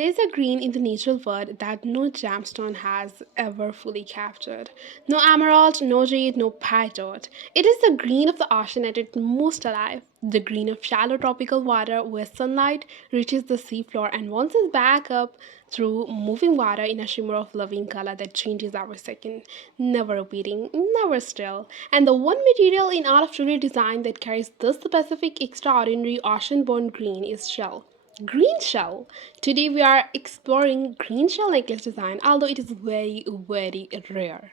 There's a green in the natural world that no gemstone has ever fully captured. No emerald, no jade, no peridot. It is the green of the ocean at its most alive. The green of shallow tropical water where sunlight reaches the seafloor and bounces back up through moving water in a shimmer of loving color that changes every second, never repeating, never still. And the one material in all of jewelry design that carries this specific extraordinary ocean-born green is shell. Green shell. Today we are exploring green shell necklace design, although it is very, very rare.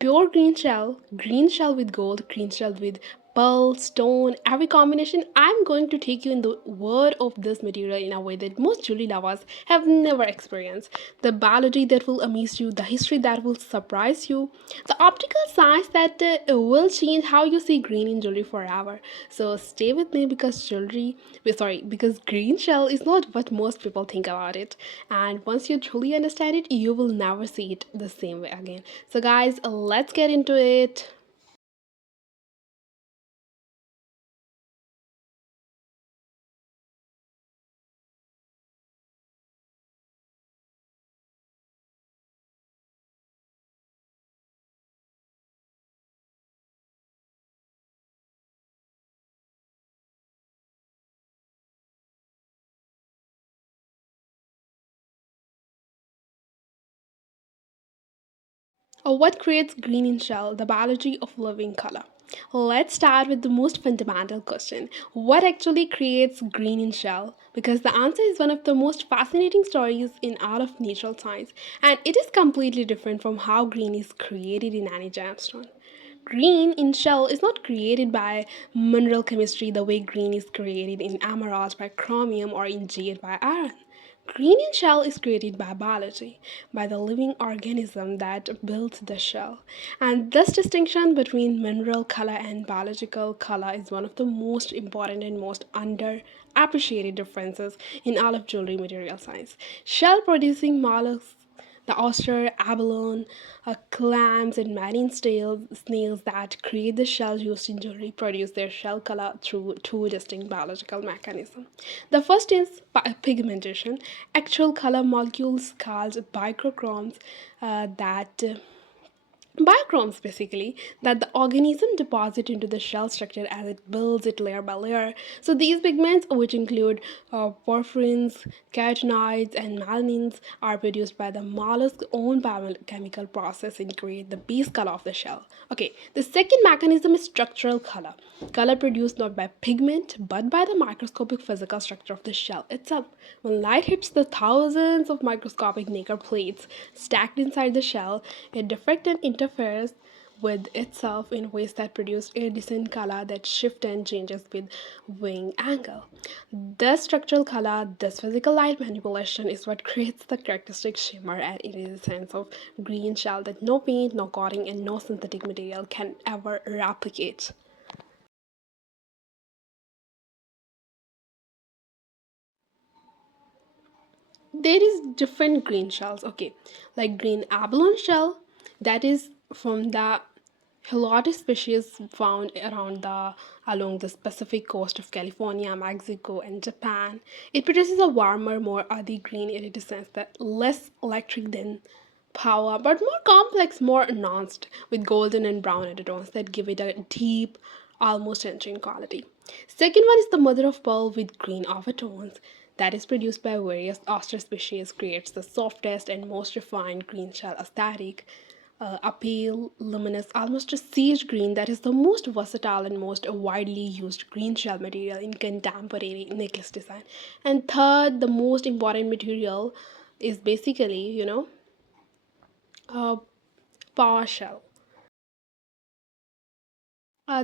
Pure green shell with gold, green shell with pearl, stone, every combination. I'm going to take you in the world of this material in a way that most jewelry lovers have never experienced. The biology that will amaze you, the history that will surprise you, the optical science that will change how you see green in jewelry forever. So stay with me because because green shell is not what most people think about it. And once you truly understand it, you will never see it the same way again. So guys, let's get into it. What creates green in shell? The biology of living color. Let's start with the most fundamental question. What actually creates green in shell? Because the answer is one of the most fascinating stories in all of natural science, and it is completely different from how green is created in any gemstone. Green in shell is not created by mineral chemistry the way green is created in emeralds by chromium or in jade by iron. Green in shell is created by biology, by the living organism that builds the shell. And this distinction between mineral color and biological color is one of the most important and most underappreciated differences in all of jewelry material science. Shell producing mollusks, the oyster, abalone, clams, and marine snails that create the shell used in jewelry produce their shell color through two distinct biological mechanisms. The first is pigmentation, actual color molecules called bichromats that biochromes basically that the organism deposit into the shell structure as it builds it layer by layer. So these pigments, which include porphyrins, carotenoids, and melanins, are produced by the mollusk's own biochemical process and create the base color of the shell. Okay, the second mechanism is structural color produced not by pigment but by the microscopic physical structure of the shell itself. When light hits the thousands of microscopic nacre plates stacked inside the shell, it diffracts and interferes with itself in ways that produce iridescent color that shift and changes with viewing angle. This structural color, this physical light manipulation is what creates the characteristic shimmer and iridescence of green shell that no paint, no coating, and no synthetic material can ever replicate. There is different green shells, okay, like green abalone shell that is from the Helotes species found around the along the Pacific coast of California, Mexico, and Japan. It produces a warmer, more earthy green iridescence that less electric than Paua, but more complex, more nuanced, with golden and brown undertones that give it a deep, almost engine quality. Second one is the mother of pearl with green overtones that is produced by various oyster species, creates the softest and most refined green shell aesthetic. A pale, luminous, almost a sage green that is the most versatile and most widely used green shell material in contemporary necklace design. And third, the most important material is basically, a Paua shell.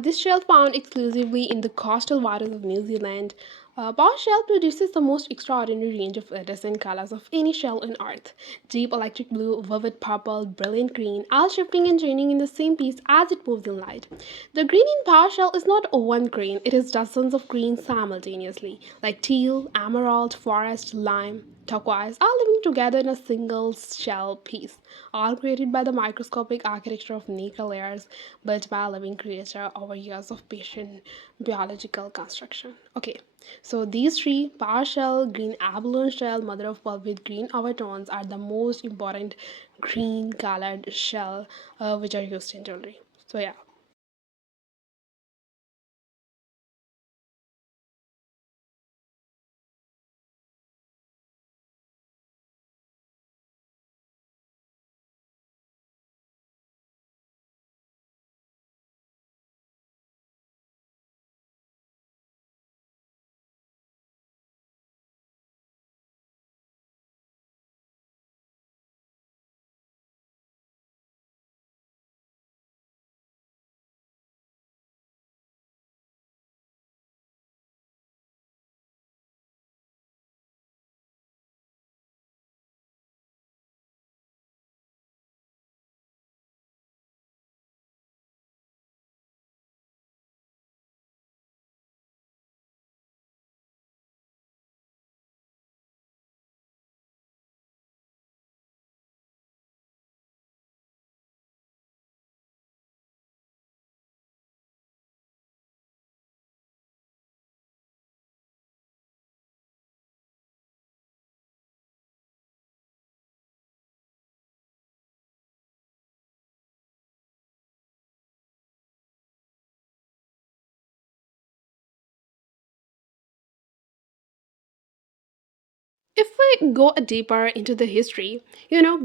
This shell found exclusively in the coastal waters of New Zealand. Bow shell produces the most extraordinary range of iridescent colors of any shell on Earth. Deep electric blue, vivid purple, brilliant green, all shifting and changing in the same piece as it moves in light. The green in Bow shell is not one green, it is dozens of greens simultaneously, like teal, emerald, forest, lime, turquoise, all living together in a single shell piece, all created by the microscopic architecture of nacre layers built by a living creature over years of patient biological construction. Okay, So these three, Power shell, green abalone shell, mother of pearl with green overtones, are the most important green colored shell which are used in jewelry. So yeah. If we go deeper into the history,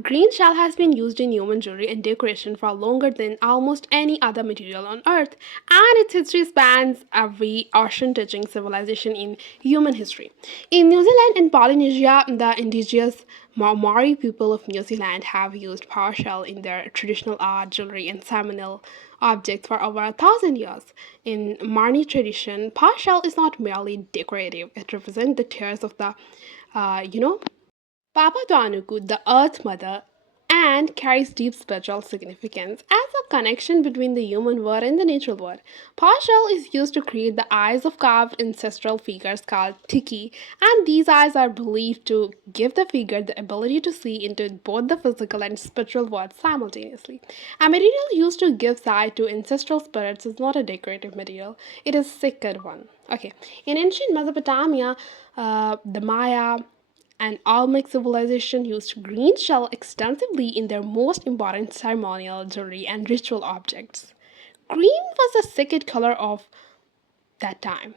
green shell has been used in human jewelry and decoration for longer than almost any other material on Earth, and its history spans every ocean touching civilization in human history. In New Zealand and Polynesia, the indigenous Maori people of New Zealand have used power shell in their traditional art, jewelry, and ceremonial objects for over 1,000 years. In Marni tradition, power shell is not merely decorative, it represents the tears of the you know, Papa Tanuku, the Earth Mother, and carries deep spiritual significance as a connection between the human world and the natural world. Partial is used to create the eyes of carved ancestral figures called tiki, and these eyes are believed to give the figure the ability to see into both the physical and spiritual world simultaneously. A material used to give sight to ancestral spirits is not a decorative material, it is a sacred one. Okay, in ancient Mesopotamia, the Maya and Olmec civilization used green shell extensively in their most important ceremonial jewelry and ritual objects. Green was the sacred color of that time.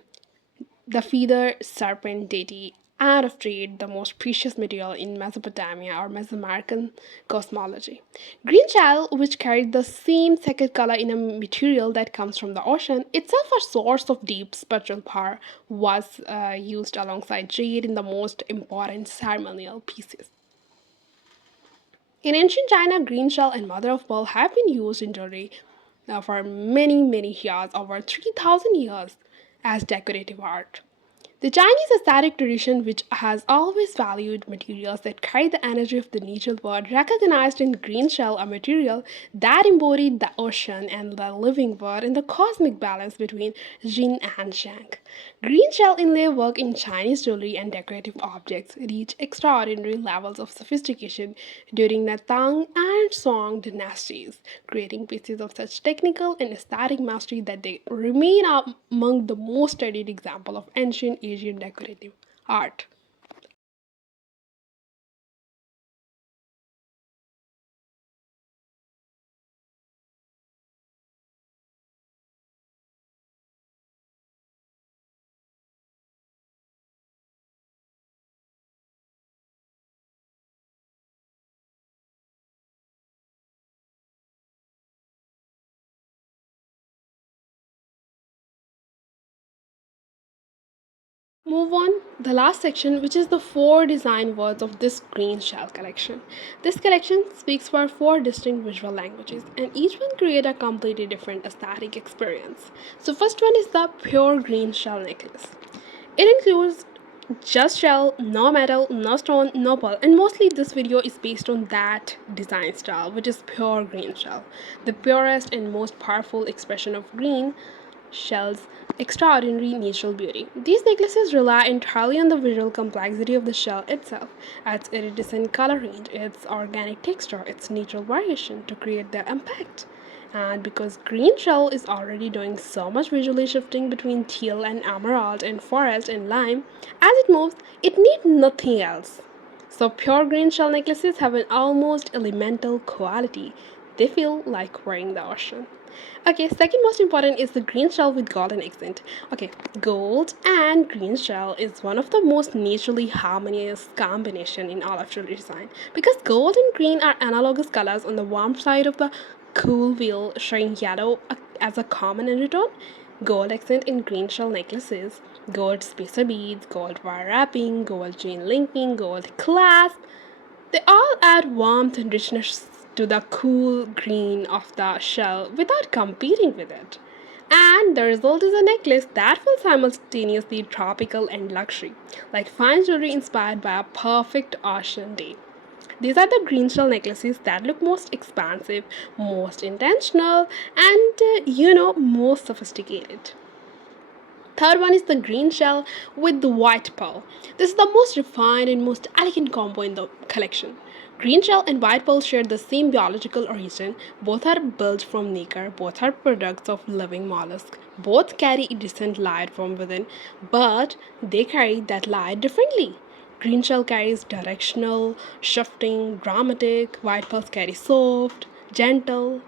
The feather serpent deity and of trade, the most precious material in Mesopotamia or Mesoamerican cosmology. Green shell, which carried the same sacred color in a material that comes from the ocean, itself a source of deep spiritual power, was used alongside jade in the most important ceremonial pieces. In ancient China, green shell and mother of pearl have been used in jewelry for many, many years, over 3,000 years, as decorative art. The Chinese aesthetic tradition, which has always valued materials that carry the energy of the natural world, recognized in green shell a material that embodied the ocean and the living world in the cosmic balance between yin and yang. Green shell inlay work in Chinese jewelry and decorative objects reached extraordinary levels of sophistication during the Tang and Song dynasties, creating pieces of such technical and aesthetic mastery that they remain among the most studied examples of ancient Asian decorative art. Move on, the last section, which is the four design words of this green shell collection. This collection speaks for four distinct visual languages, and each one create a completely different aesthetic experience. So, first one is the pure green shell necklace. It includes just shell, no metal, no stone, no pearl, and mostly this video is based on that design style, which is pure green shell, the purest and most powerful expression of green shell's extraordinary natural beauty. These necklaces rely entirely on the visual complexity of the shell itself, its iridescent color range, its organic texture, its natural variation to create their impact. And because green shell is already doing so much visually shifting between teal and emerald and forest and lime, as it moves, it needs nothing else. So pure green shell necklaces have an almost elemental quality. They feel like wearing the ocean. Okay, second most important is the green shell with golden accent. Okay, gold and green shell is one of the most naturally harmonious combination in all of jewelry design because gold and green are analogous colors on the warm side of the cool wheel, showing yellow as a common undertone. Gold accent in green shell necklaces, gold spacer beads, gold wire wrapping, gold chain linking, gold clasp, they all add warmth and richness to the cool green of the shell without competing with it. And the result is a necklace that feels simultaneously tropical and luxury, like fine jewelry inspired by a perfect ocean day. These are the green shell necklaces that look most expansive, most intentional, and most sophisticated. Third one is the green shell with the white pearl. This is the most refined and most elegant combo in the collection. Green shell and white pearl share the same biological origin. Both are built from nacre. Both are products of living mollusk. Both carry iridescent light from within, but they carry that light differently. Green shell carries directional, shifting, dramatic. White pearls carry soft, gentle,